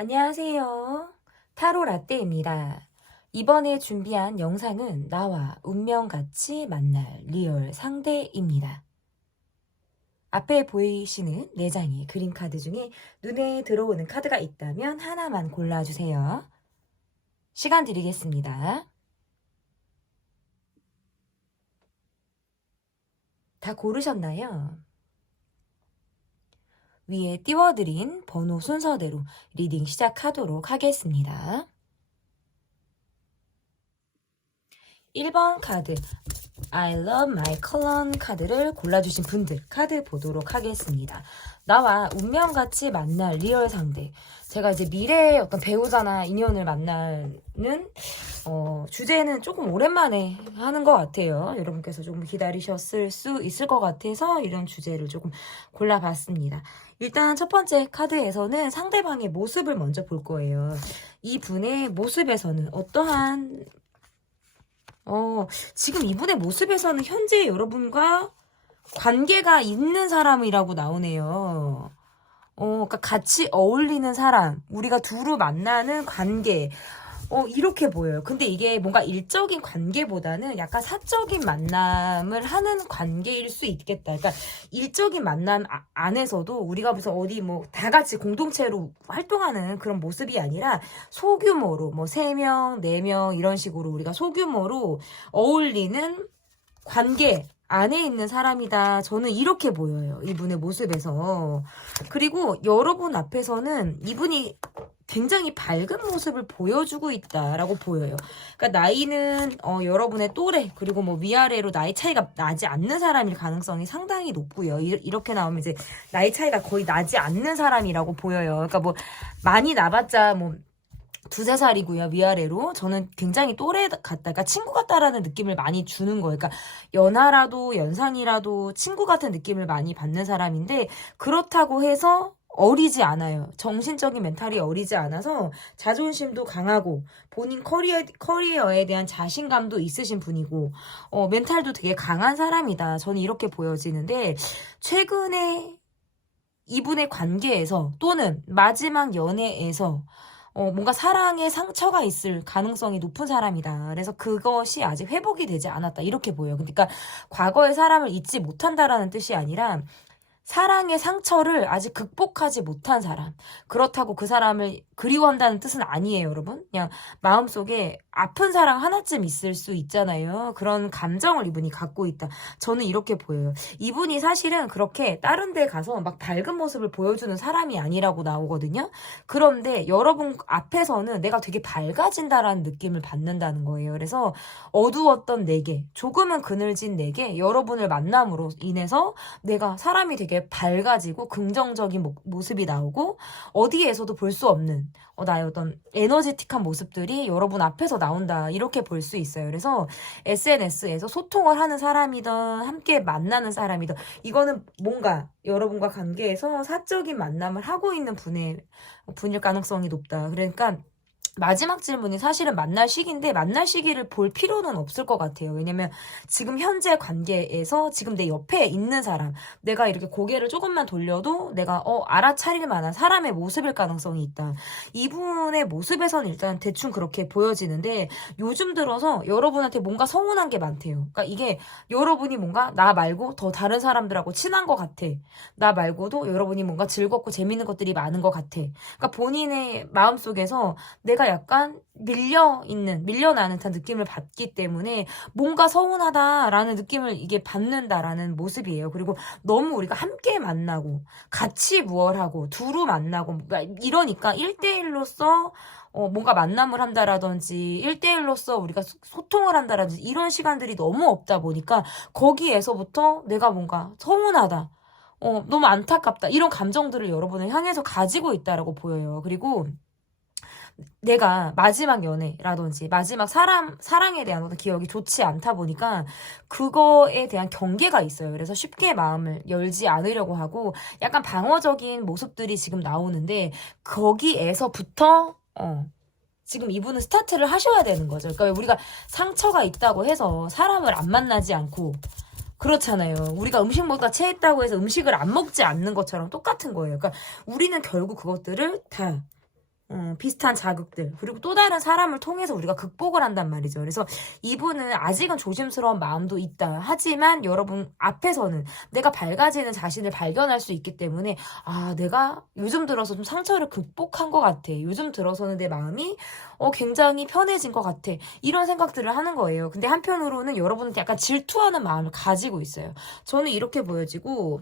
안녕하세요. 타로 라떼입니다. 이번에 준비한 영상은 나와 운명같이 만날 리얼 상대입니다. 앞에 보이시는 4장의 그림 카드 중에 눈에 들어오는 카드가 있다면 하나만 골라주세요. 시간 드리겠습니다. 다 고르셨나요? 위에 띄워드린 번호 순서대로 리딩 시작하도록 하겠습니다. 1번 카드 I love my color 카드를 골라주신 분들 카드 보도록 하겠습니다. 나와 운명같이 만날 리얼 상대. 제가 이제 미래의 어떤 배우자나 인연을 만나는 주제는 조금 오랜만에 하는 것 같아요. 여러분께서 조금 기다리셨을 수 있을 것 같아서 이런 주제를 조금 골라봤습니다. 일단 첫 번째 카드에서는 상대방의 모습을 먼저 볼 거예요. 이 분의 모습에서는 어떠한 지금 이분의 모습에서는 현재 여러분과 관계가 있는 사람이라고 나오네요. 그러니까 같이 어울리는 사람, 우리가 두루 만나는 관계, 이렇게 보여요. 근데 이게 뭔가 일적인 관계보다는 약간 사적인 만남을 하는 관계일 수 있겠다. 그러니까 일적인 만남 안에서도 우리가 무슨 어디 뭐 다 같이 공동체로 활동하는 그런 모습이 아니라 소규모로 뭐 3명, 4명 이런 식으로 우리가 소규모로 어울리는 관계 안에 있는 사람이다. 저는 이렇게 보여요. 이분의 모습에서. 그리고 여러분 앞에서는 이분이 굉장히 밝은 모습을 보여주고 있다라고 보여요. 그러니까 나이는 여러분의 또래 그리고 뭐 위아래로 나이 차이가 나지 않는 사람일 가능성이 상당히 높고요. 이렇게 나오면 이제 나이 차이가 거의 나지 않는 사람이라고 보여요. 그러니까 뭐 많이 나봤자 뭐 2~3살이고요. 위아래로. 저는 굉장히 또래 같다가 친구 같다라는 느낌을 많이 주는 거예요. 그러니까 연하라도 연상이라도 친구 같은 느낌을 많이 받는 사람인데 그렇다고 해서 어리지 않아요. 정신적인 멘탈이 어리지 않아서 자존심도 강하고 본인 커리어에 대한 자신감도 있으신 분이고 멘탈도 되게 강한 사람이다. 저는 이렇게 보여지는데 최근에 이분의 관계에서 또는 마지막 연애에서 뭔가 사랑에 상처가 있을 가능성이 높은 사람이다. 그래서 그것이 아직 회복이 되지 않았다. 이렇게 보여요. 그러니까 과거의 사람을 잊지 못한다라는 뜻이 아니라 사랑의 상처를 아직 극복하지 못한 사람. 그렇다고 그 사람을 그리워한다는 뜻은 아니에요, 여러분. 그냥 마음속에 아픈 사랑 하나쯤 있을 수 있잖아요. 그런 감정을 이분이 갖고 있다. 저는 이렇게 보여요. 이분이 사실은 그렇게 다른 데 가서 막 밝은 모습을 보여주는 사람이 아니라고 나오거든요. 그런데 여러분 앞에서는 내가 되게 밝아진다라는 느낌을 받는다는 거예요. 그래서 어두웠던 내게, 조금은 그늘진 내게 여러분을 만남으로 인해서 내가 사람이 되게 밝아지고 긍정적인 모습이 나오고 어디에서도 볼 수 없는 나의 어떤 에너제틱한 모습들이 여러분 앞에서 나온다. 이렇게 볼 수 있어요. 그래서 SNS에서 소통을 하는 사람이든 함께 만나는 사람이든 이거는 뭔가 여러분과 관계에서 사적인 만남을 하고 있는 분일 가능성이 높다. 그러니까 마지막 질문이 사실은 만날 시기인데 만날 시기를 볼 필요는 없을 것 같아요. 왜냐면 지금 현재 관계에서 지금 내 옆에 있는 사람, 내가 이렇게 고개를 조금만 돌려도 내가 알아차릴 만한 사람의 모습일 가능성이 있다. 이분의 모습에서는 일단 대충 그렇게 보여지는데 요즘 들어서 여러분한테 뭔가 서운한 게 많대요. 그러니까 이게 여러분이 뭔가 나 말고 더 다른 사람들하고 친한 것 같아. 나 말고도 여러분이 뭔가 즐겁고 재밌는 것들이 많은 것 같아. 그러니까 본인의 마음속에서 내가 약간 밀려나는 듯한 느낌을 받기 때문에 뭔가 서운하다라는 느낌을 이게 받는다라는 모습이에요. 그리고 너무 우리가 함께 만나고 같이 무얼하고 두루 만나고 이러니까 1대1로서 뭔가 만남을 한다라든지 1대1로서 우리가 소통을 한다라든지 이런 시간들이 너무 없다 보니까 거기에서부터 내가 뭔가 서운하다. 너무 안타깝다. 이런 감정들을 여러분을 향해서 가지고 있다라고 보여요. 그리고 내가 마지막 연애라든지 마지막 사랑에 대한 어떤 기억이 좋지 않다 보니까 그거에 대한 경계가 있어요. 그래서 쉽게 마음을 열지 않으려고 하고 약간 방어적인 모습들이 지금 나오는데 거기에서부터 지금 이분은 스타트를 하셔야 되는 거죠. 그러니까 우리가 상처가 있다고 해서 사람을 안 만나지 않고 그렇잖아요. 우리가 음식 먹다 체했다고 해서 음식을 안 먹지 않는 것처럼 똑같은 거예요. 그러니까 우리는 결국 그것들을 다 비슷한 자극들, 그리고 또 다른 사람을 통해서 우리가 극복을 한단 말이죠. 그래서 이분은 아직은 조심스러운 마음도 있다. 하지만 여러분 앞에서는 내가 밝아지는 자신을 발견할 수 있기 때문에, 아, 내가 요즘 들어서 좀 상처를 극복한 것 같아. 요즘 들어서는 내 마음이 굉장히 편해진 것 같아. 이런 생각들을 하는 거예요. 근데 한편으로는 여러분은 약간 질투하는 마음을 가지고 있어요. 저는 이렇게 보여지고,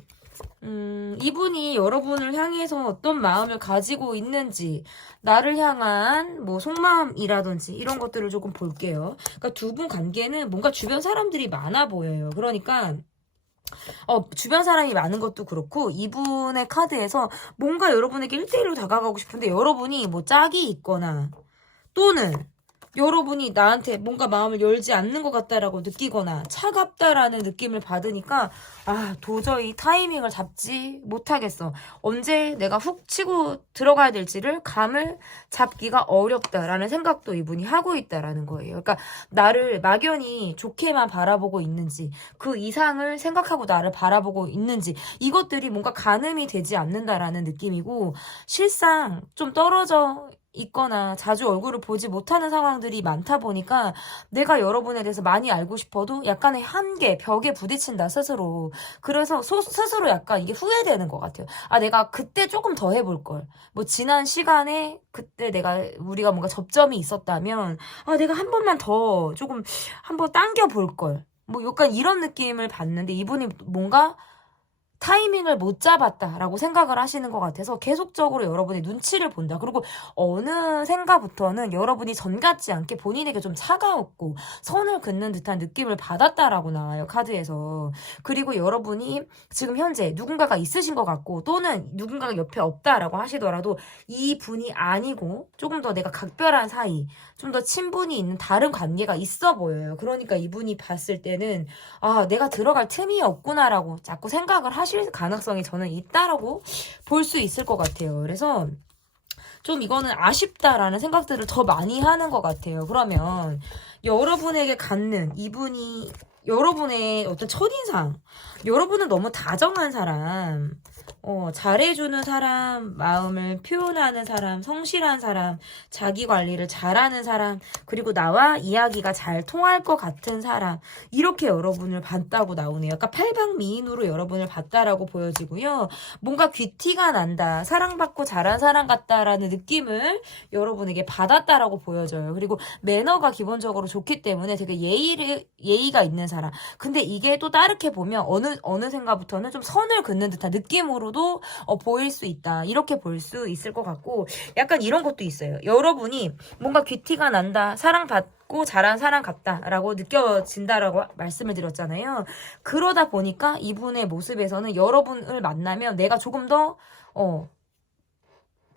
이분이 여러분을 향해서 어떤 마음을 가지고 있는지, 나를 향한 뭐 속마음이라든지 이런 것들을 조금 볼게요. 그러니까 두 분 관계는 뭔가 주변 사람들이 많아 보여요. 그러니까 주변 사람이 많은 것도 그렇고, 이분의 카드에서 뭔가 여러분에게 1대1로 다가가고 싶은데 여러분이 뭐 짝이 있거나, 또는 여러분이 나한테 뭔가 마음을 열지 않는 것 같다라고 느끼거나 차갑다라는 느낌을 받으니까, 아, 도저히 타이밍을 잡지 못하겠어. 언제 내가 훅 치고 들어가야 될지를 감을 잡기가 어렵다라는 생각도 이분이 하고 있다라는 거예요. 그러니까 나를 막연히 좋게만 바라보고 있는지, 그 이상을 생각하고 나를 바라보고 있는지, 이것들이 뭔가 가늠이 되지 않는다라는 느낌이고, 실상 좀 떨어져 있거나 자주 얼굴을 보지 못하는 상황들이 많다 보니까 내가 여러분에 대해서 많이 알고 싶어도 약간의 한계, 벽에 부딪힌다, 스스로. 그래서 스스로 약간 이게 후회되는 것 같아요. 아, 내가 그때 조금 더 해볼 걸. 뭐 지난 시간에 그때 우리가 뭔가 접점이 있었다면, 아, 내가 한 번만 더 조금 한번 당겨 볼 걸. 뭐 약간 이런 느낌을 받는데, 이분이 뭔가 타이밍을 못 잡았다라고 생각을 하시는 것 같아서 계속적으로 여러분의 눈치를 본다. 그리고 어느샌가부터는 여러분이 전 같지 않게 본인에게 좀 차가웠고 선을 긋는 듯한 느낌을 받았다라고 나와요, 카드에서. 그리고 여러분이 지금 현재 누군가가 있으신 것 같고, 또는 누군가가 옆에 없다라고 하시더라도 이 분이 아니고 조금 더 내가 각별한 사이, 좀 더 친분이 있는 다른 관계가 있어 보여요. 그러니까 이분이 봤을 때는, 아, 내가 들어갈 틈이 없구나라고 자꾸 생각을 하실 가능성이 저는 있다라고 볼 수 있을 것 같아요. 그래서 좀 이거는 아쉽다라는 생각들을 더 많이 하는 것 같아요. 그러면 여러분에게 갖는 이분이, 여러분의 어떤 첫인상, 여러분은 너무 다정한 사람, 잘해주는 사람, 마음을 표현하는 사람, 성실한 사람, 자기 관리를 잘하는 사람, 그리고 나와 이야기가 잘 통할 것 같은 사람, 이렇게 여러분을 봤다고 나오네요. 그러니까 팔방미인으로 여러분을 봤다라고 보여지고요. 뭔가 귀티가 난다, 사랑받고 잘한 사람 같다라는 느낌을 여러분에게 받았다라고 보여져요. 그리고 매너가 기본적으로 좋기 때문에 되게 예의가 있는 사람. 근데 이게 또 다르게 보면 어느 생각부터는 좀 선을 긋는 듯한 느낌으로도 보일 수 있다. 이렇게 볼 수 있을 것 같고, 약간 이런 것도 있어요. 여러분이 뭔가 귀티가 난다, 사랑받고 잘한 사람 같다라고 느껴진다라고 말씀을 드렸잖아요. 그러다 보니까 이분의 모습에서는 여러분을 만나면 내가 조금 더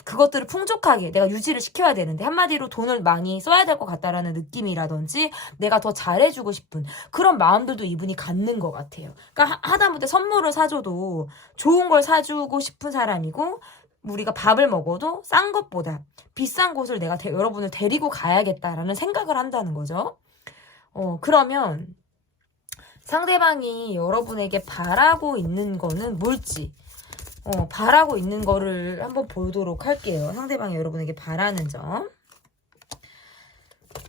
그것들을 풍족하게 내가 유지를 시켜야 되는데, 한마디로 돈을 많이 써야 될 것 같다라는 느낌이라든지, 내가 더 잘해주고 싶은 그런 마음들도 이분이 갖는 것 같아요. 그러니까 하다못해 선물을 사줘도 좋은 걸 사주고 싶은 사람이고, 우리가 밥을 먹어도 싼 것보다 비싼 곳을 내가 여러분을 데리고 가야겠다라는 생각을 한다는 거죠. 그러면 상대방이 여러분에게 바라고 있는 거는 뭘지, 바라고 있는 거를 한번 보도록 할게요. 상대방이 여러분에게 바라는 점.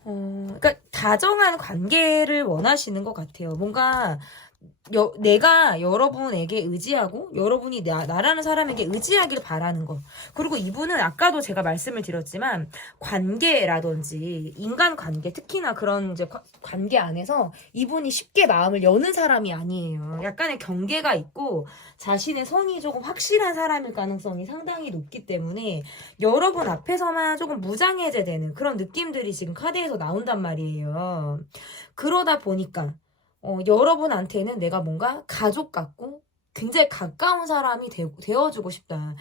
그러니까 다정한 관계를 원하시는 것 같아요. 뭔가 내가 여러분에게 의지하고 여러분이 나라는 사람에게 의지하길 바라는 거. 그리고 이분은 아까도 제가 말씀을 드렸지만 관계라든지 인간관계, 특히나 그런 이제 관계 안에서 이분이 쉽게 마음을 여는 사람이 아니에요. 약간의 경계가 있고 자신의 선이 조금 확실한 사람일 가능성이 상당히 높기 때문에 여러분 앞에서만 조금 무장해제되는 그런 느낌들이 지금 카드에서 나온단 말이에요. 그러다 보니까 여러분한테는 내가 뭔가 가족 같고 굉장히 가까운 사람이 되어주고 싶다.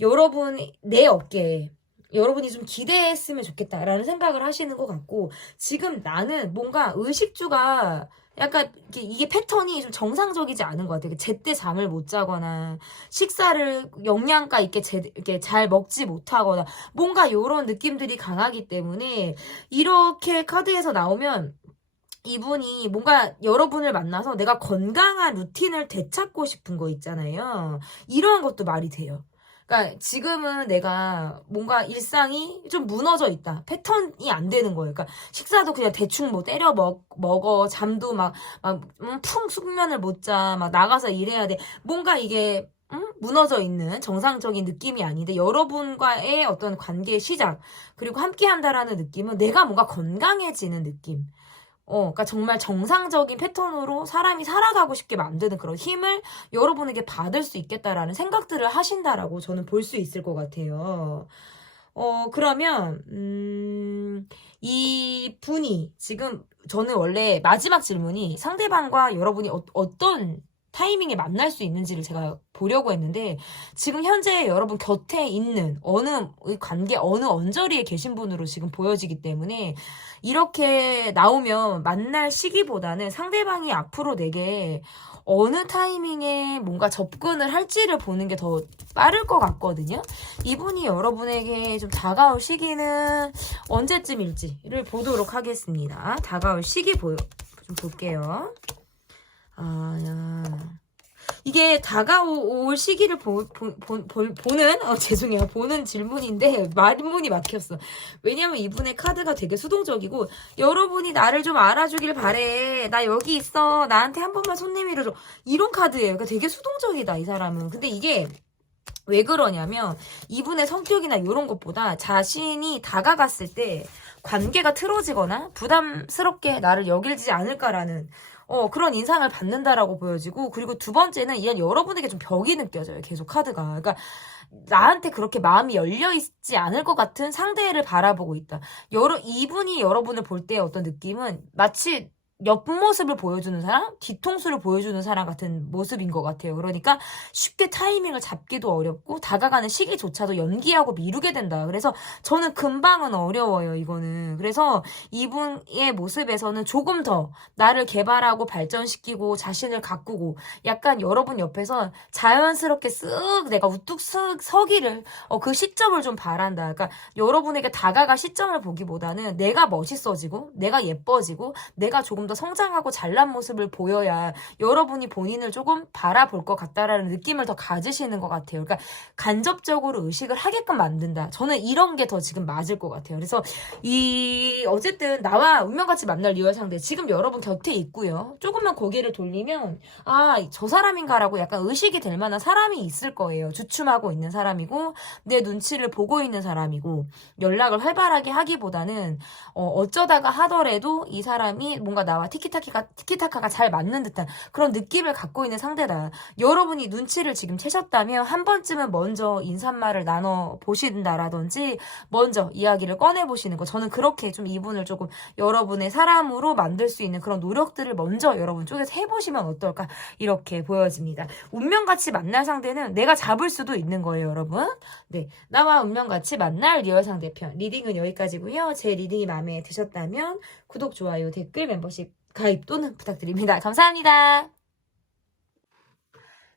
여러분, 내 어깨에 여러분이 좀 기대했으면 좋겠다라는 생각을 하시는 것 같고, 지금 나는 뭔가 의식주가 약간 이게 패턴이 좀 정상적이지 않은 것 같아요. 제때 잠을 못 자거나 식사를 영양가 있게 이렇게 잘 먹지 못하거나 뭔가 이런 느낌들이 강하기 때문에, 이렇게 카드에서 나오면 이분이 뭔가 여러분을 만나서 내가 건강한 루틴을 되찾고 싶은 거 있잖아요. 이러한 것도 말이 돼요. 그러니까 지금은 내가 뭔가 일상이 좀 무너져 있다. 패턴이 안 되는 거예요. 그러니까 식사도 그냥 대충 뭐 때려 먹어. 잠도 푹 숙면을 못 자. 막 나가서 일해야 돼. 뭔가 이게 무너져 있는 정상적인 느낌이 아닌데 여러분과의 어떤 관계의 시작 그리고 함께 한다라는 느낌은 내가 뭔가 건강해지는 느낌. 그러니까 정말 정상적인 패턴으로 사람이 살아가고 싶게 만드는 그런 힘을 여러분에게 받을 수 있겠다라는 생각들을 하신다라고 저는 볼 수 있을 것 같아요. 그러면, 이 분이 지금 저는 원래 마지막 질문이 상대방과 여러분이 어떤 타이밍에 만날 수 있는지를 제가 보려고 했는데 지금 현재 여러분 곁에 있는 어느 관계 어느 언저리에 계신 분으로 지금 보여지기 때문에 이렇게 나오면 만날 시기보다는 상대방이 앞으로 내게 어느 타이밍에 뭔가 접근을 할지를 보는 게 더 빠를 것 같거든요. 이분이 여러분에게 좀 다가올 시기는 언제쯤일지를 보도록 하겠습니다. 다가올 시기 좀 볼게요. 이게 다가올 시기를 죄송해요. 보는 질문인데 말문이 막혔어. 왜냐면 이분의 카드가 되게 수동적이고 여러분이 나를 좀 알아주길 바래. 나 여기 있어. 나한테 한 번만 손 내밀어줘. 이런 카드예요. 그러니까 되게 수동적이다 이 사람은. 근데 이게 왜 그러냐면 이분의 성격이나 이런 것보다 자신이 다가갔을 때 관계가 틀어지거나 부담스럽게 나를 여길지 않을까라는 그런 인상을 받는다라고 보여지고 그리고 두 번째는 이런 여러분에게 좀 벽이 느껴져요. 계속 카드가. 그러니까 나한테 그렇게 마음이 열려있지 않을 것 같은 상대를 바라보고 있다. 이분이 여러분을 볼 때의 어떤 느낌은 마치 옆모습을 보여주는 사람, 뒤통수를 보여주는 사람 같은 모습인 것 같아요. 그러니까 쉽게 타이밍을 잡기도 어렵고 다가가는 시기조차도 연기하고 미루게 된다. 그래서 저는 금방은 어려워요, 이거는. 그래서 이분의 모습에서는 조금 더 나를 개발하고 발전시키고 자신을 가꾸고 약간 여러분 옆에서 자연스럽게 쓱 내가 우뚝 쓱 서기를 그 시점을 좀 바란다. 그러니까 여러분에게 다가갈 시점을 보기보다는 내가 멋있어지고 내가 예뻐지고 내가 조금 더 성장하고 잘난 모습을 보여야 여러분이 본인을 조금 바라볼 것 같다라는 느낌을 더 가지시는 것 같아요. 그러니까 간접적으로 의식을 하게끔 만든다. 저는 이런 게 더 지금 맞을 것 같아요. 그래서 어쨌든 나와 운명같이 만날 리얼 상대 지금 여러분 곁에 있고요. 조금만 고개를 돌리면 저 사람인가라고 약간 의식이 될 만한 사람이 있을 거예요. 주춤하고 있는 사람이고 내 눈치를 보고 있는 사람이고 연락을 활발하게 하기보다는 어쩌다가 하더라도 이 사람이 뭔가 나와 티키타카가 잘 맞는 듯한 그런 느낌을 갖고 있는 상대다. 여러분이 눈치를 지금 채셨다면 한 번쯤은 먼저 인사말을 나눠보신다라든지 먼저 이야기를 꺼내보시는 거. 저는 그렇게 좀 이분을 조금 여러분의 사람으로 만들 수 있는 그런 노력들을 먼저 여러분 쪽에서 해보시면 어떨까 이렇게 보여집니다. 운명같이 만날 상대는 내가 잡을 수도 있는 거예요, 여러분. 네, 나와 운명같이 만날 리얼 상대편 리딩은 여기까지고요. 제 리딩이 마음에 드셨다면 구독, 좋아요, 댓글, 멤버십 가입 또는 부탁드립니다. 감사합니다.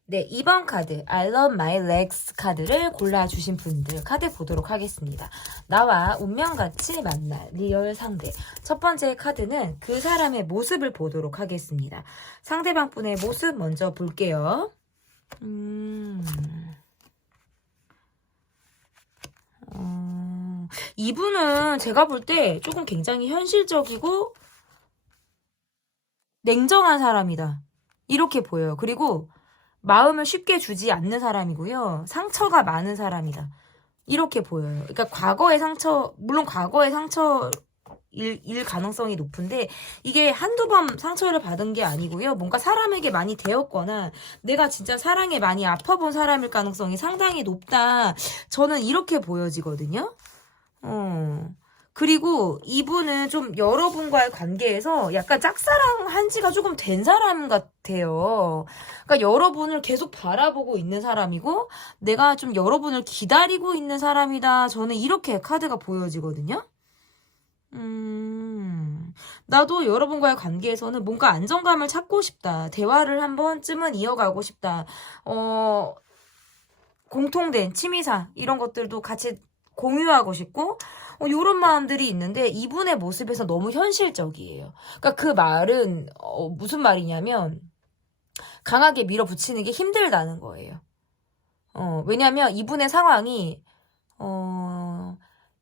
네, 2번 카드 I love my legs 카드를 골라주신 분들 카드 보도록 하겠습니다. 나와 운명같이 만날 리얼 상대. 첫 번째 카드는 그 사람의 모습을 보도록 하겠습니다. 상대방 분의 모습 먼저 볼게요. 이분은 제가 볼 때 조금 굉장히 현실적이고 냉정한 사람이다. 이렇게 보여요. 그리고 마음을 쉽게 주지 않는 사람이고요. 상처가 많은 사람이다. 이렇게 보여요. 그러니까 물론 과거의 상처일 가능성이 높은데 이게 한두 번 상처를 받은 게 아니고요. 뭔가 사람에게 많이 되었거나 내가 진짜 사랑에 많이 아파본 사람일 가능성이 상당히 높다. 저는 이렇게 보여지거든요. 그리고 이분은 좀 여러분과의 관계에서 약간 짝사랑한 지가 조금 된 사람 같아요. 그러니까 여러분을 계속 바라보고 있는 사람이고 내가 좀 여러분을 기다리고 있는 사람이다. 저는 이렇게 카드가 보여지거든요. 나도 여러분과의 관계에서는 뭔가 안정감을 찾고 싶다. 대화를 한 번쯤은 이어가고 싶다. 공통된 취미사 이런 것들도 같이 공유하고 싶고 이런 마음들이 있는데 이분의 모습에서 너무 현실적이에요. 그러니까 그 말은 무슨 말이냐면 강하게 밀어붙이는 게 힘들다는 거예요. 왜냐면 이분의 상황이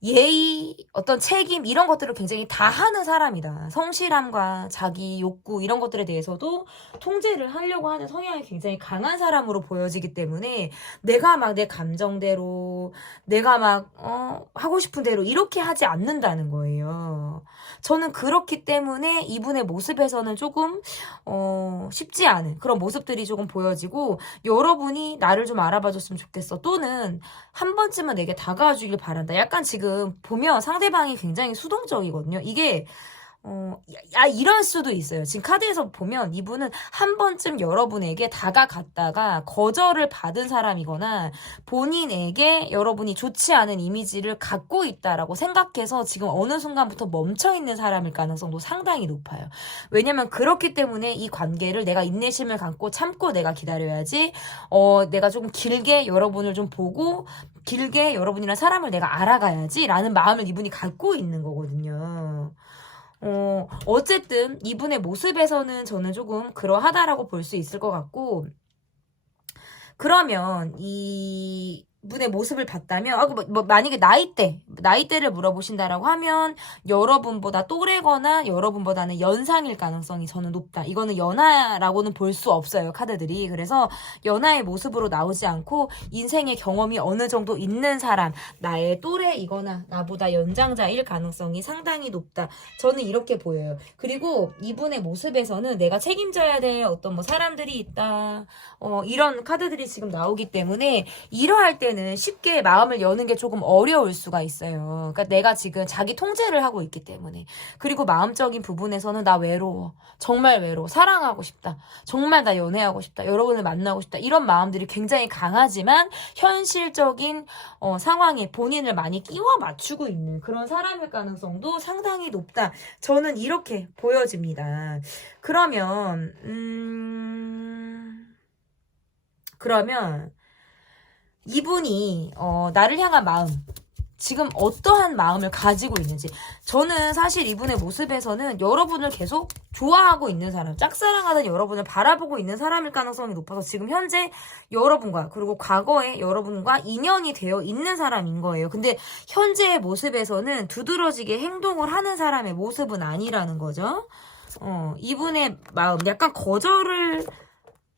예의, 어떤 책임, 이런 것들을 굉장히 다 하는 사람이다. 성실함과 자기 욕구, 이런 것들에 대해서도 통제를 하려고 하는 성향이 굉장히 강한 사람으로 보여지기 때문에 내가 막 내 감정대로, 내가 막, 하고 싶은 대로 이렇게 하지 않는다는 거예요. 저는 그렇기 때문에 이분의 모습에서는 조금, 쉽지 않은 그런 모습들이 조금 보여지고, 여러분이 나를 좀 알아봐 줬으면 좋겠어. 또는 한 번쯤은 내게 다가와 주길 바란다. 약간 지금 보면 상대방이 굉장히 수동적이거든요. 이게 이럴 수도 있어요. 지금 카드에서 보면 이분은 한 번쯤 여러분에게 다가갔다가 거절을 받은 사람이거나 본인에게 여러분이 좋지 않은 이미지를 갖고 있다라고 생각해서 지금 어느 순간부터 멈춰있는 사람일 가능성도 상당히 높아요. 왜냐면 그렇기 때문에 이 관계를 내가 인내심을 갖고 참고 내가 기다려야지, 내가 조금 길게 여러분을 좀 보고 길게 여러분이랑 사람을 내가 알아가야지 라는 마음을 이분이 갖고 있는 거거든요. 어쨌든 이분의 모습에서는 저는 조금 그러하다라고 볼 수 있을 것 같고, 그러면 이분의 모습을 봤다면, 만약에 나이대를 물어보신다라고 하면 여러분보다 또래거나 여러분보다는 연상일 가능성이 저는 높다. 이거는 연하라고는 볼 수 없어요, 카드들이. 그래서 연하의 모습으로 나오지 않고 인생의 경험이 어느 정도 있는 사람, 나의 또래이거나 나보다 연장자일 가능성이 상당히 높다. 저는 이렇게 보여요. 그리고 이분의 모습에서는 내가 책임져야 될 어떤 사람들이 있다. 이런 카드들이 지금 나오기 때문에 이러할 때는 쉽게 마음을 여는 게 조금 어려울 수가 있어요. 그러니까 내가 지금 자기 통제를 하고 있기 때문에. 그리고 마음적인 부분에서는 나 외로워. 정말 외로워. 사랑하고 싶다. 정말 나 연애하고 싶다. 여러분을 만나고 싶다. 이런 마음들이 굉장히 강하지만 현실적인 상황에 본인을 많이 끼워 맞추고 있는 그런 사람일 가능성도 상당히 높다. 저는 이렇게 보여집니다. 그러면 이분이 나를 향한 마음, 지금 어떠한 마음을 가지고 있는지, 저는 사실 이분의 모습에서는 여러분을 계속 좋아하고 있는 사람, 짝사랑하는 여러분을 바라보고 있는 사람일 가능성이 높아서 지금 현재 여러분과 그리고 과거에 여러분과 인연이 되어 있는 사람인 거예요. 근데 현재의 모습에서는 두드러지게 행동을 하는 사람의 모습은 아니라는 거죠. 이분의 마음, 약간 거절을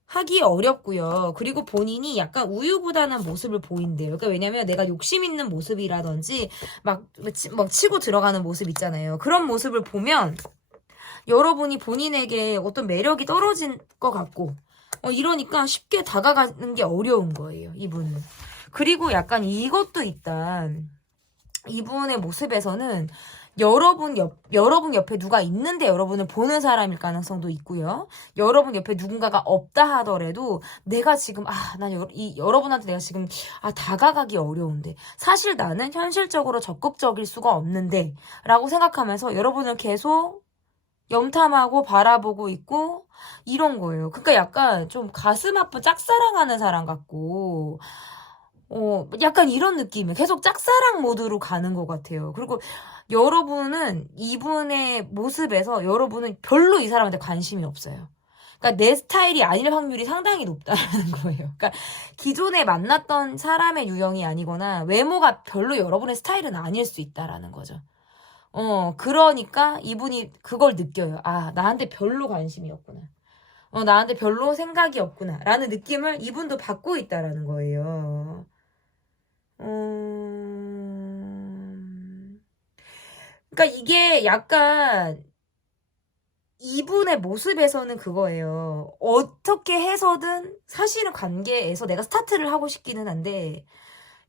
하기 어렵고요. 그리고 본인이 약간 우유부단한 모습을 보인대요. 그러니까 왜냐면 내가 욕심 있는 모습이라든지 막 치고 들어가는 모습 있잖아요. 그런 모습을 보면 여러분이 본인에게 어떤 매력이 떨어진 것 같고 이러니까 쉽게 다가가는 게 어려운 거예요. 이분은. 그리고 약간 이것도 있다. 이분의 모습에서는 여러분 옆에 누가 있는데 여러분을 보는 사람일 가능성도 있고요. 여러분 옆에 누군가가 없다 하더라도 내가 지금 여러분한테 내가 지금 다가가기 어려운데 사실 나는 현실적으로 적극적일 수가 없는데 라고 생각하면서 여러분을 계속 염탐하고 바라보고 있고 이런 거예요. 그러니까 약간 좀 가슴 아픈 짝사랑하는 사람 같고 약간 이런 느낌이에요. 계속 짝사랑 모드로 가는 것 같아요. 그리고 여러분은 이분의 모습에서 여러분은 별로 이 사람한테 관심이 없어요. 그러니까 내 스타일이 아닐 확률이 상당히 높다는 거예요. 그러니까 기존에 만났던 사람의 유형이 아니거나 외모가 별로 여러분의 스타일은 아닐 수 있다라는 거죠. 그러니까 이분이 그걸 느껴요. 나한테 별로 관심이 없구나. 나한테 별로 생각이 없구나. 라는 느낌을 이분도 받고 있다라는 거예요. 그러니까 이게 약간 이분의 모습에서는 그거예요. 어떻게 해서든 사실은 관계에서 내가 스타트를 하고 싶기는 한데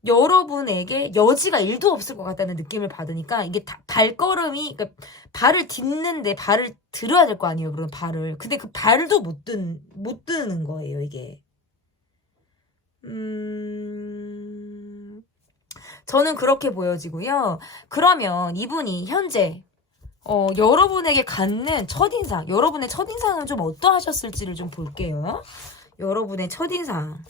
여러분에게 여지가 1도 없을 것 같다는 느낌을 받으니까 이게 발걸음이 그러니까 발을 딛는데 발을 들어야 될 거 아니에요. 그런 발을. 근데 그 발도 못 드는 거예요. 이게. 저는 그렇게 보여지고요. 그러면 이분이 현재 여러분에게 갖는 첫인상, 여러분의 첫인상은 좀 어떠하셨을지를 좀 볼게요. 여러분의 첫인상.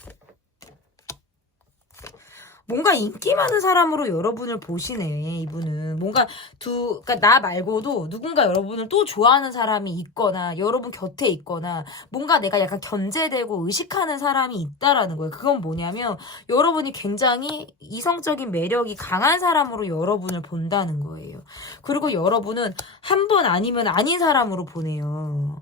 뭔가 인기 많은 사람으로 여러분을 보시네, 이분은. 뭔가 그러니까 나 말고도 누군가 여러분을 또 좋아하는 사람이 있거나, 여러분 곁에 있거나, 뭔가 내가 약간 견제되고 의식하는 사람이 있다라는 거예요. 그건 뭐냐면, 여러분이 굉장히 이성적인 매력이 강한 사람으로 여러분을 본다는 거예요. 그리고 여러분은 한 번 아니면 아닌 사람으로 보내요.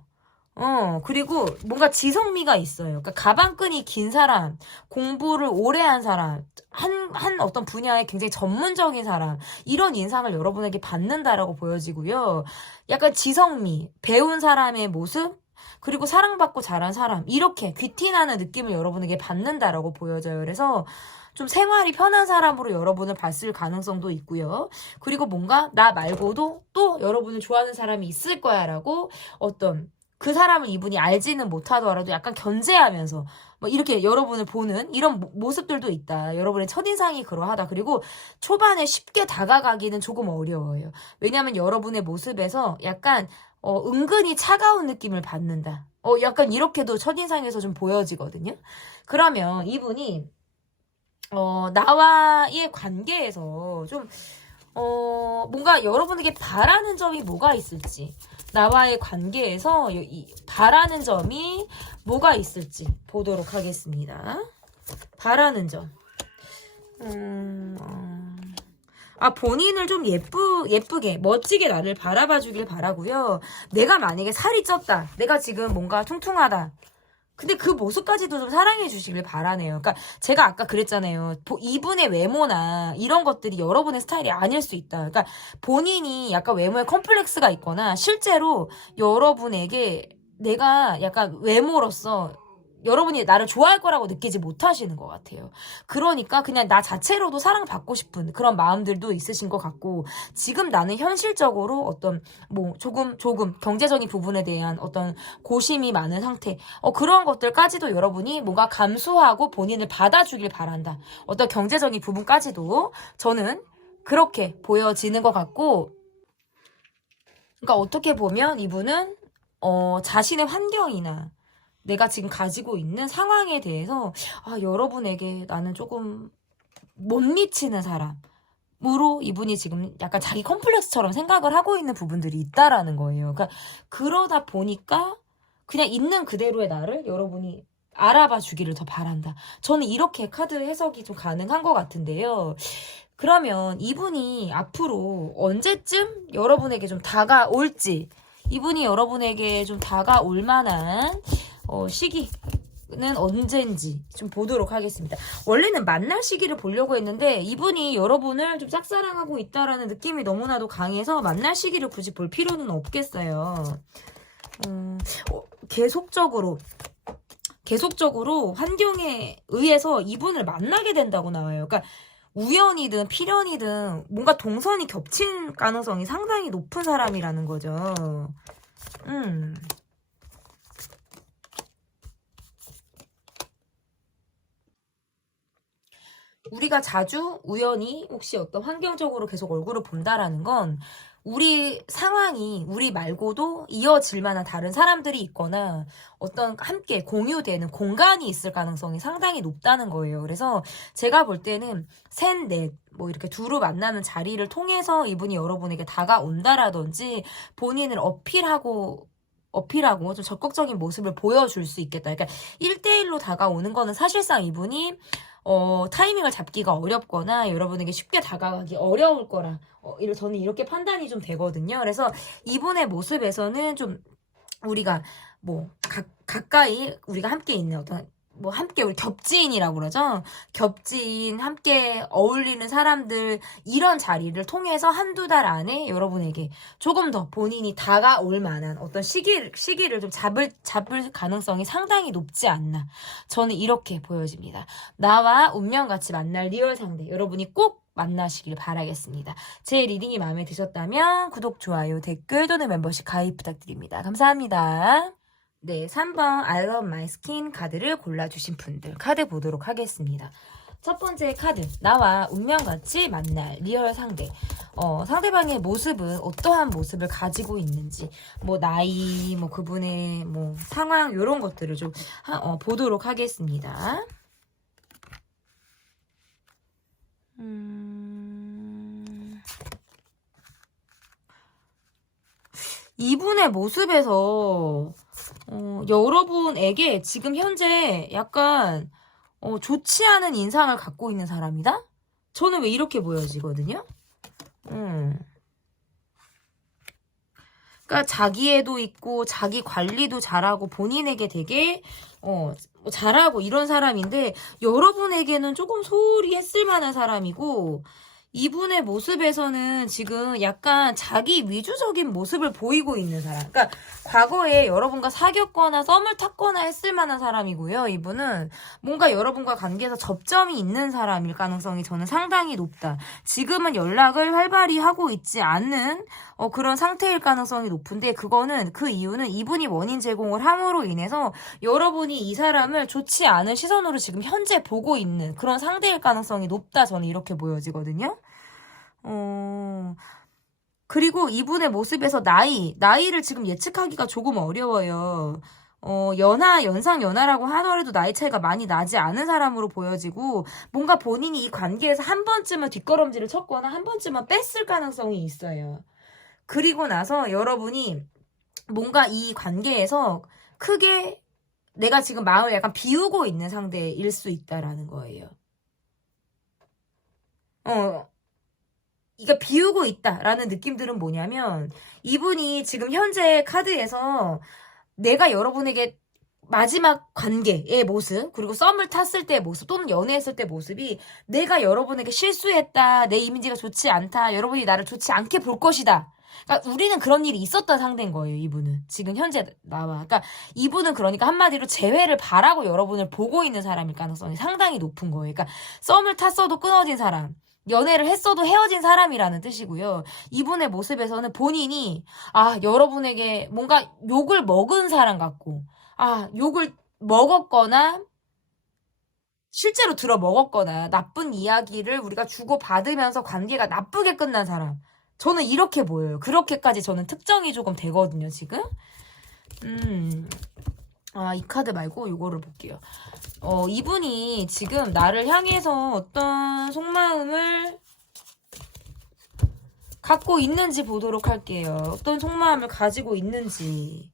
그리고 뭔가 지성미가 있어요. 그러니까 가방끈이 긴 사람, 공부를 오래 한 사람, 한 어떤 분야에 굉장히 전문적인 사람, 이런 인상을 여러분에게 받는다라고 보여지고요. 약간 지성미, 배운 사람의 모습, 그리고 사랑받고 자란 사람, 이렇게 귀티나는 느낌을 여러분에게 받는다라고 보여져요. 그래서 좀 생활이 편한 사람으로 여러분을 봤을 가능성도 있고요. 그리고 뭔가 나 말고도 또 여러분을 좋아하는 사람이 있을 거야 라고 어떤 그 사람을 이분이 알지는 못하더라도 약간 견제하면서 뭐 이렇게 여러분을 보는 이런 모습들도 있다. 여러분의 첫인상이 그러하다. 그리고 초반에 쉽게 다가가기는 조금 어려워요. 왜냐하면 여러분의 모습에서 약간 은근히 차가운 느낌을 받는다. 약간 이렇게도 첫인상에서 좀 보여지거든요. 그러면 이분이 나와의 관계에서 좀 뭔가 여러분에게 바라는 점이 뭐가 있을지, 나와의 관계에서 바라는 점이 뭐가 있을지 보도록 하겠습니다. 바라는 점. 본인을 좀 예쁘게, 멋지게 나를 바라봐 주길 바라고요. 내가 만약에 살이 쪘다. 내가 지금 뭔가 퉁퉁하다. 근데 그 모습까지도 좀 사랑해 주시길 바라네요. 그러니까 제가 아까 그랬잖아요. 이분의 외모나 이런 것들이 여러분의 스타일이 아닐 수 있다. 그러니까 본인이 약간 외모에 컴플렉스가 있거나 실제로 여러분에게 내가 약간 외모로서 여러분이 나를 좋아할 거라고 느끼지 못하시는 것 같아요. 그러니까 그냥 나 자체로도 사랑받고 싶은 그런 마음들도 있으신 것 같고, 지금 나는 현실적으로 어떤 조금 경제적인 부분에 대한 어떤 고심이 많은 상태, 그런 것들까지도 여러분이 뭔가 감수하고 본인을 받아주길 바란다. 어떤 경제적인 부분까지도 저는 그렇게 보여지는 것 같고, 그러니까 어떻게 보면 이분은 자신의 환경이나 내가 지금 가지고 있는 상황에 대해서 여러분에게 나는 조금 못 미치는 사람으로 이분이 지금 약간 자기 컴플렉스처럼 생각을 하고 있는 부분들이 있다라는 거예요. 그러니까 그러다 보니까 그냥 있는 그대로의 나를 여러분이 알아봐 주기를 더 바란다. 저는 이렇게 카드 해석이 좀 가능한 것 같은데요. 그러면 이분이 앞으로 언제쯤 여러분에게 좀 다가올지, 이분이 여러분에게 좀 다가올 만한 시기는 언젠지 좀 보도록 하겠습니다. 원래는 만날 시기를 보려고 했는데 이분이 여러분을 좀 짝사랑하고 있다라는 느낌이 너무나도 강해서 만날 시기를 굳이 볼 필요는 없겠어요. 계속적으로 환경에 의해서 이분을 만나게 된다고 나와요. 그러니까 우연이든 필연이든 뭔가 동선이 겹친 가능성이 상당히 높은 사람이라는 거죠. 우리가 자주 우연히 혹시 어떤 환경적으로 계속 얼굴을 본다라는 건 우리 상황이 우리 말고도 이어질 만한 다른 사람들이 있거나 어떤 함께 공유되는 공간이 있을 가능성이 상당히 높다는 거예요. 그래서 제가 볼 때는 셋, 넷, 이렇게 두루 만나는 자리를 통해서 이분이 여러분에게 다가온다라든지 본인을 어필하고 좀 적극적인 모습을 보여줄 수 있겠다. 그러니까 1대1로 다가오는 거는 사실상 이분이 타이밍을 잡기가 어렵거나 여러분에게 쉽게 다가가기 어려울 거라 저는 이렇게 판단이 좀 되거든요. 그래서 이분의 모습에서는 좀 우리가 가까이 우리가 함께 있는 어떤 함께 우리 겹지인이라고 그러죠. 겹지인, 함께 어울리는 사람들, 이런 자리를 통해서 한두 달 안에 여러분에게 조금 더 본인이 다가올 만한 어떤 시기를 좀 잡을 가능성이 상당히 높지 않나. 저는 이렇게 보여집니다. 나와 운명같이 만날 리얼 상대, 여러분이 꼭 만나시길 바라겠습니다. 제 리딩이 마음에 드셨다면 구독, 좋아요, 댓글 또는 멤버십 가입 부탁드립니다. 감사합니다. 네, 3번 I love my skin 카드를 골라주신 분들 카드 보도록 하겠습니다. 첫 번째 카드, 나와 운명같이 만날 리얼 상대. 상대방의 모습은 어떠한 모습을 가지고 있는지, 나이, 그분의 상황, 이런 것들을 좀 보도록 하겠습니다. 이분의 모습에서 여러분에게 지금 현재 약간 좋지 않은 인상을 갖고 있는 사람이다? 저는 왜 이렇게 보여지거든요? 그러니까 자기애도 있고 자기 관리도 잘하고 본인에게 되게 잘하고 이런 사람인데 여러분에게는 조금 소홀히 했을 만한 사람이고 이분의 모습에서는 지금 약간 자기 위주적인 모습을 보이고 있는 사람. 그러니까 과거에 여러분과 사귀었거나 썸을 탔거나 했을 만한 사람이고요. 이분은 뭔가 여러분과 관계에서 접점이 있는 사람일 가능성이 저는 상당히 높다. 지금은 연락을 활발히 하고 있지 않는 그런 상태일 가능성이 높은데 그거는 그 이유는 이분이 원인 제공을 함으로 인해서 여러분이 이 사람을 좋지 않은 시선으로 지금 현재 보고 있는 그런 상태일 가능성이 높다. 저는 이렇게 보여지거든요. 그리고 이분의 모습에서 나이를 지금 예측하기가 조금 어려워요. 연상연하라고 하더라도 나이 차이가 많이 나지 않은 사람으로 보여지고, 뭔가 본인이 이 관계에서 한 번쯤은 뒷걸음질을 쳤거나 한 번쯤은 뺐을 가능성이 있어요. 그리고 나서 여러분이 뭔가 이 관계에서 크게 내가 지금 마음을 약간 비우고 있는 상대일 수 있다라는 거예요. 이게 비우고 있다라는 느낌들은 뭐냐면 이분이 지금 현재 카드에서 내가 여러분에게 마지막 관계의 모습 그리고 썸을 탔을 때의 모습 또는 연애했을 때 모습이 내가 여러분에게 실수했다 내 이미지가 좋지 않다 여러분이 나를 좋지 않게 볼 것이다. 그러니까 우리는 그런 일이 있었던 상대인 거예요. 이분은 지금 현재 나와. 그러니까 이분은 그러니까 한마디로 재회를 바라고 여러분을 보고 있는 사람일 가능성이 상당히 높은 거예요. 그러니까 썸을 탔어도 끊어진 사람 연애를 했어도 헤어진 사람이라는 뜻이고요. 이분의 모습에서는 본인이 여러분에게 뭔가 욕을 먹은 사람 같고 욕을 먹었거나 실제로 들어 먹었거나 나쁜 이야기를 우리가 주고받으면서 관계가 나쁘게 끝난 사람. 저는 이렇게 보여요. 그렇게까지 저는 특정이 조금 되거든요, 지금. 이 카드 말고 이거를 볼게요. 이분이 지금 나를 향해서 어떤 속마음을 갖고 있는지 보도록 할게요. 어떤 속마음을 가지고 있는지.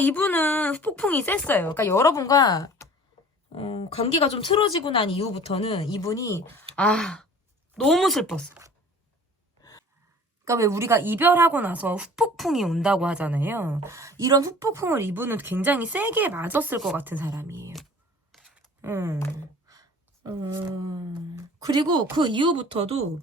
이분은 후폭풍이 셌어요. 그러니까 여러분과 관계가 좀 틀어지고 난 이후부터는 이분이 너무 슬펐어. 그러니까 왜 우리가 이별하고 나서 후폭풍이 온다고 하잖아요. 이런 후폭풍을 이분은 굉장히 세게 맞았을 것 같은 사람이에요. 그리고 그 이후부터도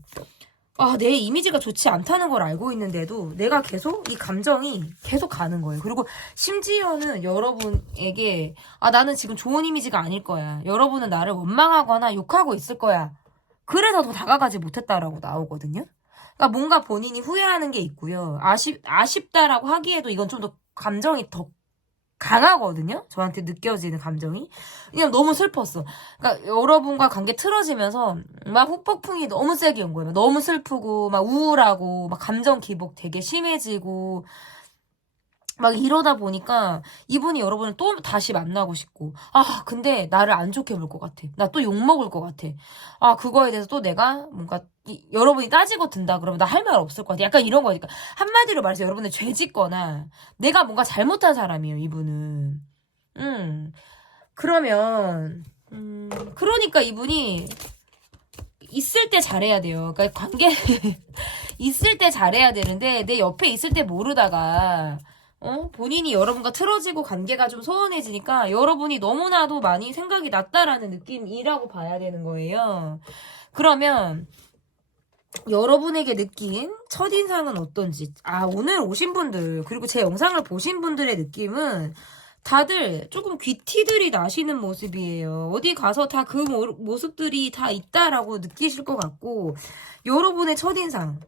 내 이미지가 좋지 않다는 걸 알고 있는데도 내가 계속 이 감정이 계속 가는 거예요. 그리고 심지어는 여러분에게 나는 지금 좋은 이미지가 아닐 거야. 여러분은 나를 원망하거나 욕하고 있을 거야. 그래서 더 다가가지 못했다라고 나오거든요. 그러니까 뭔가 본인이 후회하는 게 있고요. 아쉽다라고 하기에도 이건 좀 더 감정이 더 강하거든요. 저한테 느껴지는 감정이. 그냥 너무 슬펐어. 그러니까 여러분과 관계 틀어지면서 막 후폭풍이 너무 세게 온 거예요. 너무 슬프고 막 우울하고 막 감정 기복 되게 심해지고 막 이러다 보니까 이분이 여러분을 또 다시 만나고 싶고 근데 나를 안 좋게 볼 것 같아. 나 또 욕먹을 것 같아. 그거에 대해서 또 내가 뭔가 여러분이 따지고 든다 그러면 나 할 말 없을 것 같아. 약간 이런 거니까 한마디로 말해서 여러분을 죄짓거나 내가 뭔가 잘못한 사람이에요. 이분은. 그러면 그러니까 이분이 있을 때 잘해야 돼요. 그러니까 관계 있을 때 잘해야 되는데 내 옆에 있을 때 모르다가 본인이 여러분과 틀어지고 관계가 좀 소원해지니까 여러분이 너무나도 많이 생각이 났다라는 느낌이라고 봐야 되는 거예요. 그러면 여러분에게 느낀 첫인상은 어떤지 오늘 오신 분들 그리고 제 영상을 보신 분들의 느낌은 다들 조금 귀티들이 나시는 모습이에요. 어디 가서 다 그 모습들이 다 있다라고 느끼실 것 같고 여러분의 첫인상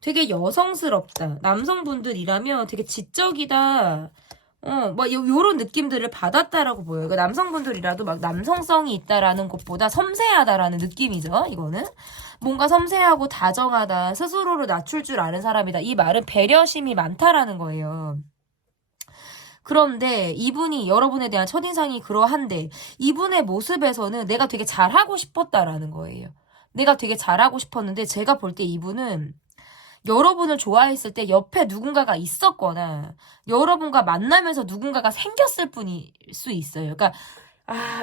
되게 여성스럽다. 남성분들이라면 되게 지적이다. 요런 느낌들을 받았다라고 보여요. 그러니까 남성분들이라도 막 남성성이 있다라는 것보다 섬세하다라는 느낌이죠, 이거는. 뭔가 섬세하고 다정하다. 스스로를 낮출 줄 아는 사람이다. 이 말은 배려심이 많다라는 거예요. 그런데 이분이 여러분에 대한 첫인상이 그러한데 이분의 모습에서는 내가 되게 잘하고 싶었다라는 거예요. 내가 되게 잘하고 싶었는데 제가 볼 때 이분은 여러분을 좋아했을 때 옆에 누군가가 있었거나 여러분과 만나면서 누군가가 생겼을 뿐일 수 있어요. 그러니까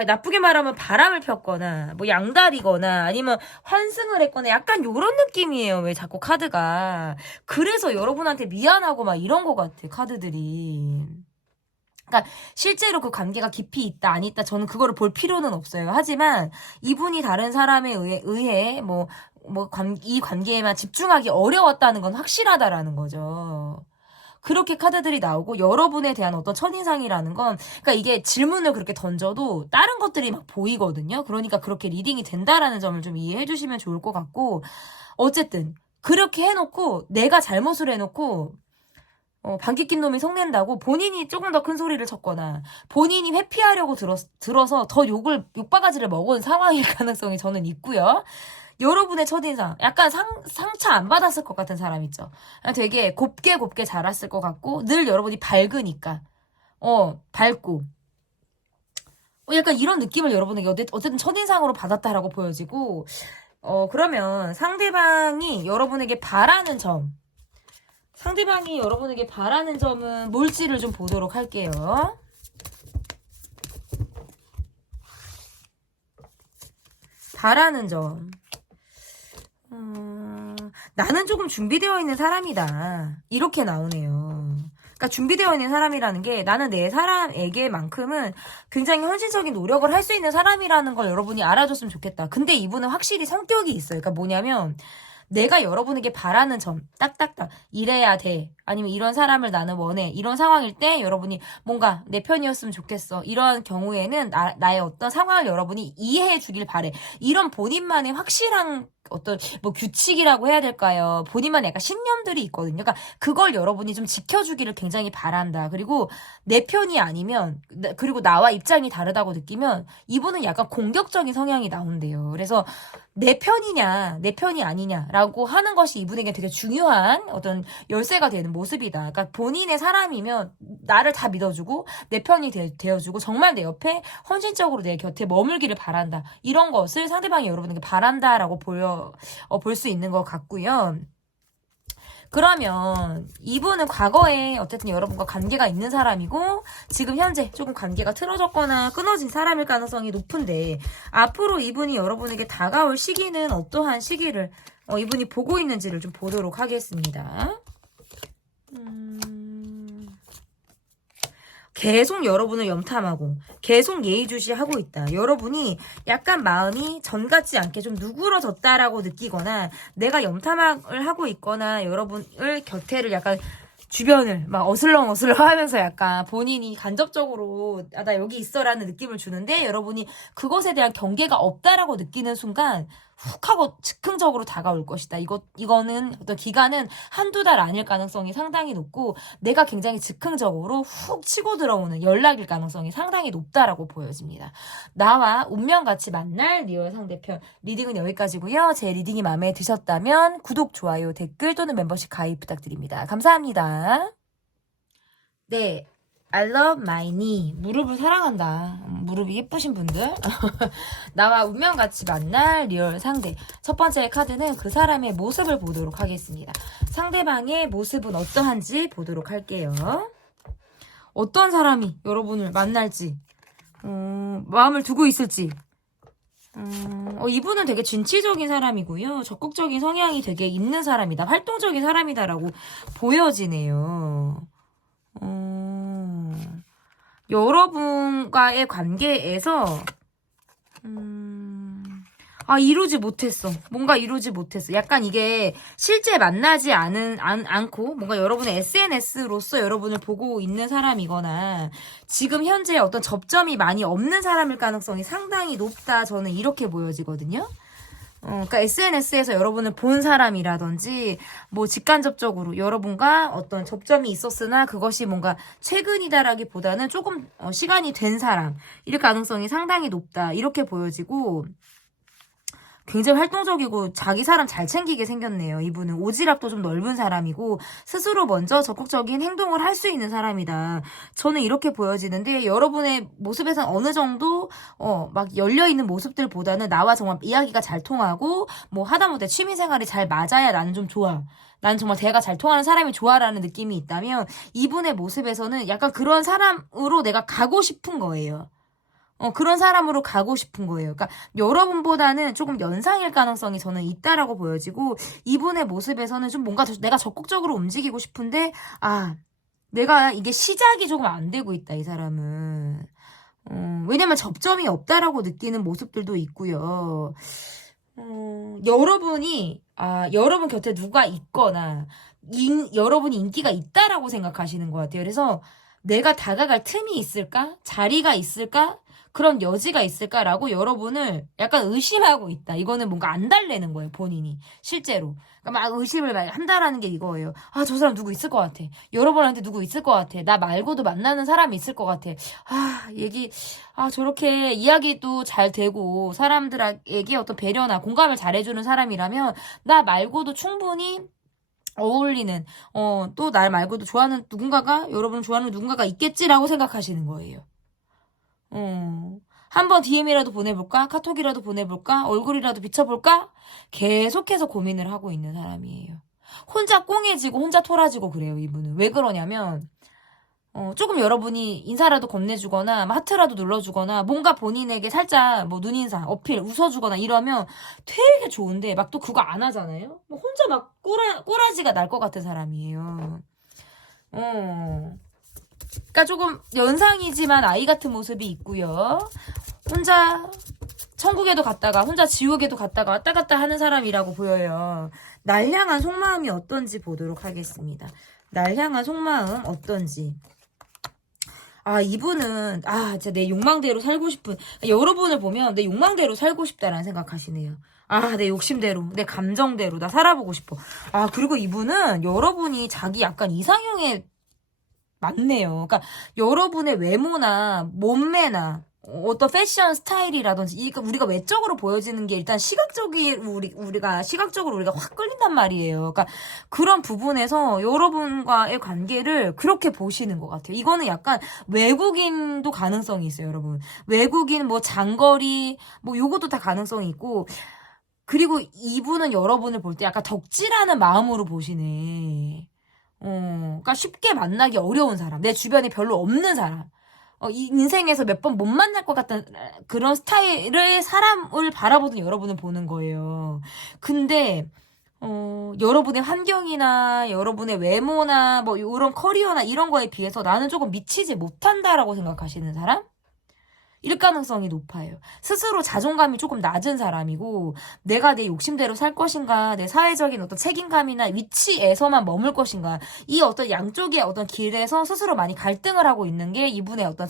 나쁘게 말하면 바람을 폈거나 뭐 양다리거나 아니면 환승을 했거나 약간 요런 느낌이에요. 왜 자꾸 카드가. 그래서 여러분한테 미안하고 막 이런 것 같아, 카드들이. 그러니까 실제로 그 관계가 깊이 있다 안 있다 저는 그거를 볼 필요는 없어요. 하지만 이분이 다른 사람에 의해 이 관계에만 집중하기 어려웠다는 건 확실하다라는 거죠. 그렇게 카드들이 나오고 여러분에 대한 어떤 첫인상이라는 건 그러니까 이게 질문을 그렇게 던져도 다른 것들이 막 보이거든요. 그러니까 그렇게 리딩이 된다라는 점을 좀 이해해 주시면 좋을 것 같고 어쨌든 그렇게 해놓고 내가 잘못을 해놓고 방귀 낀 놈이 성낸다고 본인이 조금 더 큰 소리를 쳤거나 본인이 회피하려고 들어서 더 욕바가지를 먹은 상황일 가능성이 저는 있고요. 여러분의 첫인상 약간 상처 안 받았을 것 같은 사람 있죠. 되게 곱게 자랐을 것 같고 늘 여러분이 밝으니까 밝고 약간 이런 느낌을 여러분에게 어쨌든 첫인상으로 받았다라고 보여지고 그러면 상대방이 여러분에게 바라는 점은 뭘지를 좀 보도록 할게요. 바라는 점. 나는 조금 준비되어 있는 사람이다. 이렇게 나오네요. 그러니까 준비되어 있는 사람이라는 게 나는 내 사람에게만큼은 굉장히 헌신적인 노력을 할 수 있는 사람이라는 걸 여러분이 알아줬으면 좋겠다. 근데 이분은 확실히 성격이 있어요. 그러니까 뭐냐면 내가 여러분에게 바라는 점 딱딱딱 이래야 돼. 아니면 이런 사람을 나는 원해. 이런 상황일 때 여러분이 뭔가 내 편이었으면 좋겠어. 이런 경우에는 나의 어떤 상황을 여러분이 이해해 주길 바래. 이런 본인만의 확실한 어떤 뭐 규칙이라고 해야 될까요? 본인만의 약간 신념들이 있거든요. 그러니까 그걸 여러분이 좀 지켜주기를 굉장히 바란다. 그리고 내 편이 아니면 그리고 나와 입장이 다르다고 느끼면 이분은 약간 공격적인 성향이 나온대요. 그래서 내 편이냐 내 편이 아니냐라고 하는 것이 이분에게 되게 중요한 어떤 열쇠가 되는 모습이다. 그러니까 본인의 사람이면 나를 다 믿어주고 내 편이 되어주고 정말 내 옆에 헌신적으로 내 곁에 머물기를 바란다. 이런 것을 상대방이 여러분에게 바란다라고 볼 수 있는 것 같고요. 그러면 이분은 과거에 어쨌든 여러분과 관계가 있는 사람이고 지금 현재 조금 관계가 틀어졌거나 끊어진 사람일 가능성이 높은데 앞으로 이분이 여러분에게 다가올 시기는 어떠한 시기를 이분이 보고 있는지를 좀 보도록 하겠습니다. 계속 여러분을 염탐하고 계속 예의주시하고 있다. 여러분이 약간 마음이 전 같지 않게 좀 누그러졌다라고 느끼거나 내가 염탐을 하고 있거나 여러분을 곁에를 약간 주변을 막 어슬렁어슬렁 하면서 약간 본인이 간접적으로 나 여기 있어라는 느낌을 주는데 여러분이 그것에 대한 경계가 없다라고 느끼는 순간 훅 하고 즉흥적으로 다가올 것이다. 이거는 어떤 기간은 한두 달 아닐 가능성이 상당히 높고 내가 굉장히 즉흥적으로 훅 치고 들어오는 연락일 가능성이 상당히 높다라고 보여집니다. 나와 운명같이 만날 리얼 상대편 리딩은 여기까지고요. 제 리딩이 마음에 드셨다면 구독, 좋아요, 댓글 또는 멤버십 가입 부탁드립니다. 감사합니다. 네. I love my knee. 무릎을 사랑한다. 무릎이 예쁘신 분들. 나와 운명같이 만날 리얼 상대. 첫 번째 카드는 그 사람의 모습을 보도록 하겠습니다. 상대방의 모습은 어떠한지 보도록 할게요. 어떤 사람이 여러분을 만날지, 마음을 두고 있을지. 이분은 되게 진취적인 사람이고요. 적극적인 성향이 되게 있는 사람이다. 활동적인 사람이다라고 보여지네요. 여러분과의 관계에서 이루지 못했어. 뭔가 이루지 못했어. 약간 이게 실제 만나지 않고 뭔가 여러분의 SNS로서 여러분을 보고 있는 사람이거나 지금 현재 어떤 접점이 많이 없는 사람일 가능성이 상당히 높다. 저는 이렇게 보여지거든요. 그러니까 SNS에서 여러분을 본 사람이라든지 뭐 직간접적으로 여러분과 어떤 접점이 있었으나 그것이 뭔가 최근이다라기보다는 조금 시간이 된 사람 이럴 가능성이 상당히 높다 이렇게 보여지고 굉장히 활동적이고 자기 사람 잘 챙기게 생겼네요. 이분은 오지랖도 좀 넓은 사람이고 스스로 먼저 적극적인 행동을 할 수 있는 사람이다. 저는 이렇게 보여지는데 여러분의 모습에선 어느 정도 막 열려있는 모습들보다는 나와 정말 이야기가 잘 통하고 뭐 하다못해 취미생활이 잘 맞아야 나는 좀 좋아. 난 정말 대화가 잘 통하는 사람이 좋아라는 느낌이 있다면 이분의 모습에서는 약간 그런 사람으로 내가 가고 싶은 거예요. 그런 사람으로 가고 싶은 거예요. 그러니까 여러분보다는 조금 연상일 가능성이 저는 있다라고 보여지고 이분의 모습에서는 좀 뭔가 내가 적극적으로 움직이고 싶은데 내가 이게 시작이 조금 안 되고 있다, 이 사람은. 왜냐면 접점이 없다라고 느끼는 모습들도 있고요. 여러분 곁에 누가 있거나 여러분이 인기가 있다라고 생각하시는 것 같아요. 그래서 내가 다가갈 틈이 있을까? 자리가 있을까? 그런 여지가 있을까라고 여러분을 약간 의심하고 있다. 이거는 뭔가 안 달래는 거예요, 본인이. 실제로. 그러니까 막 의심을 막 한다라는 게 이거예요. 저 사람 누구 있을 것 같아. 여러분한테 누구 있을 것 같아. 나 말고도 만나는 사람이 있을 것 같아. 저렇게 이야기도 잘 되고 사람들에게 어떤 배려나 공감을 잘해주는 사람이라면 나 말고도 충분히 어울리는, 또 날 말고도 좋아하는 누군가가, 여러분을 좋아하는 누군가가 있겠지라고 생각하시는 거예요. 한번 DM이라도 보내볼까? 카톡이라도 보내볼까? 얼굴이라도 비춰볼까? 계속해서 고민을 하고 있는 사람이에요. 혼자 꽁해지고 혼자 토라지고 그래요, 이분은. 왜 그러냐면 조금 여러분이 인사라도 건네주거나 하트라도 눌러주거나 뭔가 본인에게 살짝 뭐 눈인사, 어필, 웃어주거나 이러면 되게 좋은데 막 또 그거 안 하잖아요? 뭐 혼자 막 꼬라지가 날 것 같은 사람이에요. 그러니까 조금 연상이지만 아이 같은 모습이 있고요. 혼자 천국에도 갔다가 혼자 지옥에도 갔다가 왔다 갔다 하는 사람이라고 보여요. 날 향한 속마음이 어떤지 보도록 하겠습니다. 날 향한 속마음 어떤지. 이분은 진짜 내 욕망대로 살고 싶은, 여러분을 보면 내 욕망대로 살고 싶다라는 생각하시네요. 내 욕심대로, 내 감정대로 나 살아보고 싶어. 그리고 이분은 여러분이 자기 약간 이상형에 맞네요. 그러니까 여러분의 외모나 몸매나 어떤 패션 스타일이라든지 우리가 외적으로 보여지는 게 일단 우리가 시각적으로 우리가 확 끌린단 말이에요. 그러니까 그런 부분에서 여러분과의 관계를 그렇게 보시는 것 같아요. 이거는 약간 외국인도 가능성이 있어요, 여러분. 외국인 뭐 장거리 뭐 요것도 다 가능성이 있고 그리고 이분은 여러분을 볼 때 약간 덕질하는 마음으로 보시네. 그러니까 쉽게 만나기 어려운 사람, 내 주변에 별로 없는 사람. 이 인생에서 몇 번 못 만날 것 같은 그런 스타일의 사람을 바라보던 여러분을 보는 거예요. 근데 여러분의 환경이나 여러분의 외모나 뭐 이런 커리어나 이런 거에 비해서 나는 조금 미치지 못한다라고 생각하시는 사람? 일 가능성이 높아요. 스스로 자존감이 조금 낮은 사람이고 내가 내 욕심대로 살 것인가 내 사회적인 어떤 책임감이나 위치에서만 머물 것인가 이 어떤 양쪽의 어떤 길에서 스스로 많이 갈등을 하고 있는 게 이분의 어떤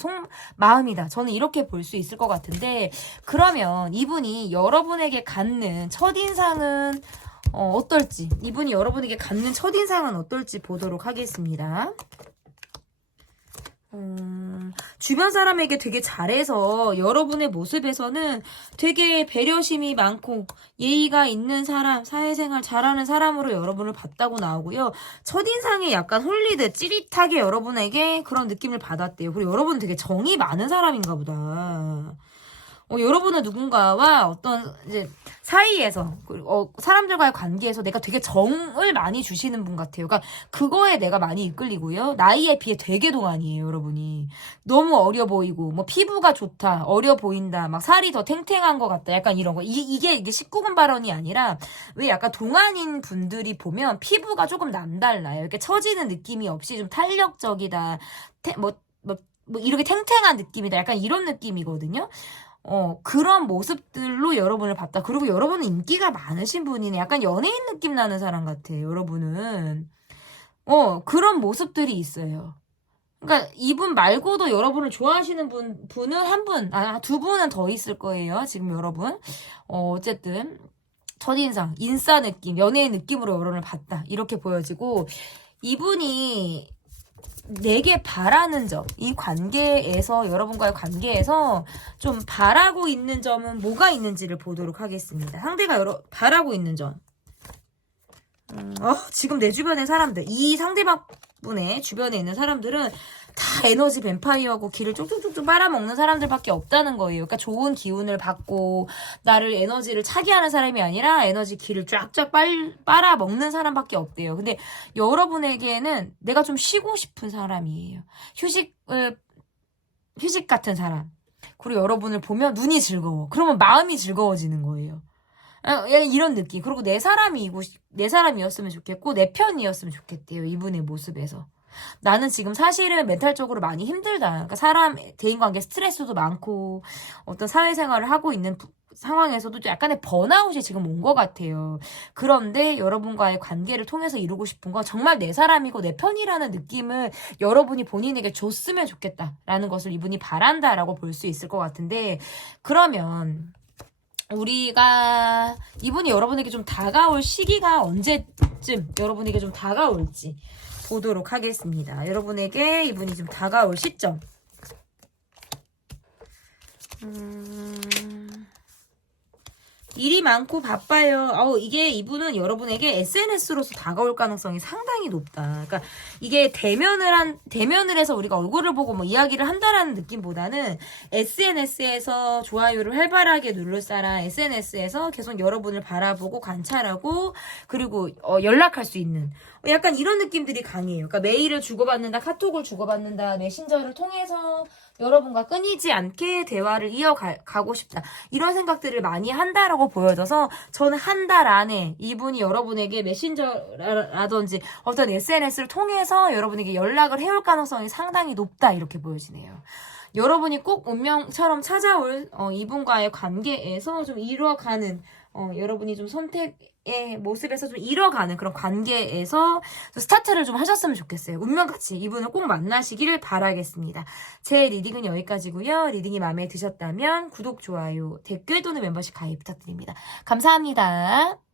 마음이다. 저는 이렇게 볼 수 있을 것 같은데 그러면 이분이 여러분에게 갖는 첫인상은 어떨지 이분이 여러분에게 갖는 첫인상은 어떨지 보도록 하겠습니다. 주변 사람에게 되게 잘해서 여러분의 모습에서는 되게 배려심이 많고 예의가 있는 사람, 사회생활 잘하는 사람으로 여러분을 봤다고 나오고요. 첫인상에 약간 홀리듯 찌릿하게 여러분에게 그런 느낌을 받았대요. 그리고 여러분은 되게 정이 많은 사람인가 보다. 여러분은 누군가와 어떤 이제 사이에서 사람들과의 관계에서 내가 되게 정을 많이 주시는 분 같아요. 그러니까 그거에 내가 많이 이끌리고요. 나이에 비해 되게 동안이에요, 여러분이. 너무 어려 보이고 뭐 피부가 좋다, 어려 보인다, 막 살이 더 탱탱한 것 같다, 약간 이런 거. 이게 19금 발언이 아니라 왜 약간 동안인 분들이 보면 피부가 조금 남달라요. 이렇게 처지는 느낌이 없이 좀 탄력적이다, 뭐 이렇게 탱탱한 느낌이다, 약간 이런 느낌이거든요. 그런 모습들로 여러분을 봤다. 그리고 여러분은 인기가 많으신 분이네. 약간 연예인 느낌 나는 사람 같아요, 여러분은. 그런 모습들이 있어요. 그러니까 이분 말고도 여러분을 좋아하시는 분은 한 분, 두 분은 더 있을 거예요, 지금 여러분. 어쨌든 첫인상, 인싸 느낌, 연예인 느낌으로 여러분을 봤다. 이렇게 보여지고 이분이 내게 바라는 점, 이 관계에서, 여러분과의 관계에서 좀 바라고 있는 점은 뭐가 있는지를 보도록 하겠습니다. 상대가 바라고 있는 점. 지금 내 주변의 사람들, 이 상대방분의 주변에 있는 사람들은 다 에너지 뱀파이어고 기를 쭉쭉쭉쭉 빨아먹는 사람들밖에 없다는 거예요. 그러니까 좋은 기운을 받고 나를 에너지를 차게 하는 사람이 아니라 에너지 기를 쫙쫙 빨아먹는 사람밖에 없대요. 근데 여러분에게는 내가 좀 쉬고 싶은 사람이에요. 휴식 같은 사람. 그리고 여러분을 보면 눈이 즐거워. 그러면 마음이 즐거워지는 거예요. 이런 느낌. 그리고 내 사람이었으면 좋겠고 내 편이었으면 좋겠대요. 이분의 모습에서. 나는 지금 사실은 멘탈적으로 많이 힘들다. 그러니까 사람 대인관계 스트레스도 많고 어떤 사회생활을 하고 있는 상황에서도 약간의 번아웃이 지금 온 것 같아요. 그런데 여러분과의 관계를 통해서 이루고 싶은 건 정말 내 사람이고 내 편이라는 느낌을 여러분이 본인에게 줬으면 좋겠다라는 것을 이분이 바란다라고 볼 수 있을 것 같은데, 그러면 이분이 여러분에게 좀 다가올 시기가 언제쯤 여러분에게 좀 다가올지 보도록 하겠습니다. 여러분에게 이분이 좀 다가올 시점. 일이 많고 바빠요. 이게 이분은 여러분에게 SNS로서 다가올 가능성이 상당히 높다. 그러니까 이게 대면을 해서 우리가 얼굴을 보고 뭐 이야기를 한다라는 느낌보다는 SNS에서 좋아요를 활발하게 누를 사람, SNS에서 계속 여러분을 바라보고 관찰하고 그리고 연락할 수 있는 약간 이런 느낌들이 강해요. 그러니까 메일을 주고받는다, 카톡을 주고받는다, 메신저를 통해서 여러분과 끊이지 않게 대화를 이어가고 싶다. 이런 생각들을 많이 한다라고 보여져서 저는 한 달 안에 이분이 여러분에게 메신저라든지 어떤 SNS를 통해서 여러분에게 연락을 해올 가능성이 상당히 높다. 이렇게 보여지네요. 여러분이 꼭 운명처럼 찾아올 이분과의 관계에서 좀 이뤄가는 여러분이 좀 선택의 모습에서 좀 이뤄가는 그런 관계에서 스타트를 좀 하셨으면 좋겠어요. 운명같이 이분을 꼭 만나시기를 바라겠습니다. 제 리딩은 여기까지고요. 리딩이 마음에 드셨다면 구독, 좋아요, 댓글 또는 멤버십 가입 부탁드립니다. 감사합니다.